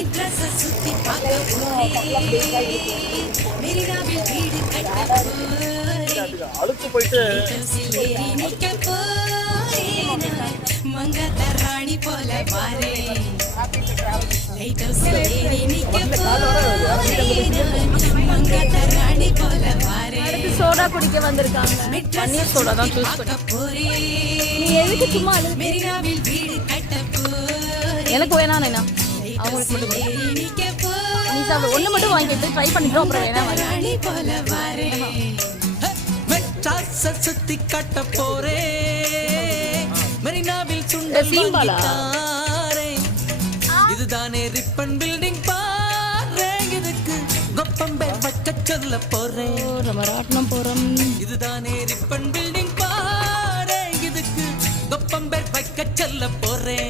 மெட்ராஸ சுத்தி பார்க்க போறேன் மெரினாவில் வீடு கட்ட போறேன் அழுத்து போயிட்டு ஏறி நிக்க போறேன் மங்காத்த ராணி போல வாரேன் லைட் ஹவுஸ்ல ஏறி நிக்க போறேன் மங்காத்த ராணி போல வாரேன் சோடா குடிக்க வந்திருக்காங்க. பன்னீர் சோடா தான் சூஸ் பண்ண. நீ எதுக்கு சும்மா அழுது? மெரினாவில் வீடு கட்ட போறேன் எனக்கு வேணாம் நைனா. அவங்களுக்கு மட்டும் கொடு. நீ சாப்பிடு. ஒண்ணு மட்டும் வாங்கிட்டு ட்ரை பண்ணிட்டோம் அப்புறம் வேணாம். ராணி போல வாரேன் மெட்ராஸ சுத்தி கட்ட போறேன் மெரினாவில் சுண்டல் சீம்பாலா? வாங்கித்தாரேன் இதுதானே ரிப்பன் பில்டிங் பாரேன் இதுக்கு கொப்பம்பே வைக்க சொல்ல போறேன் நம்ம ராட்டினம் போறோம். இதுதானே ரிப்பன் பில்டிங் பாரேன் இதுக்கு கொப்பம்பே வைக்க சொல்ல போறேன்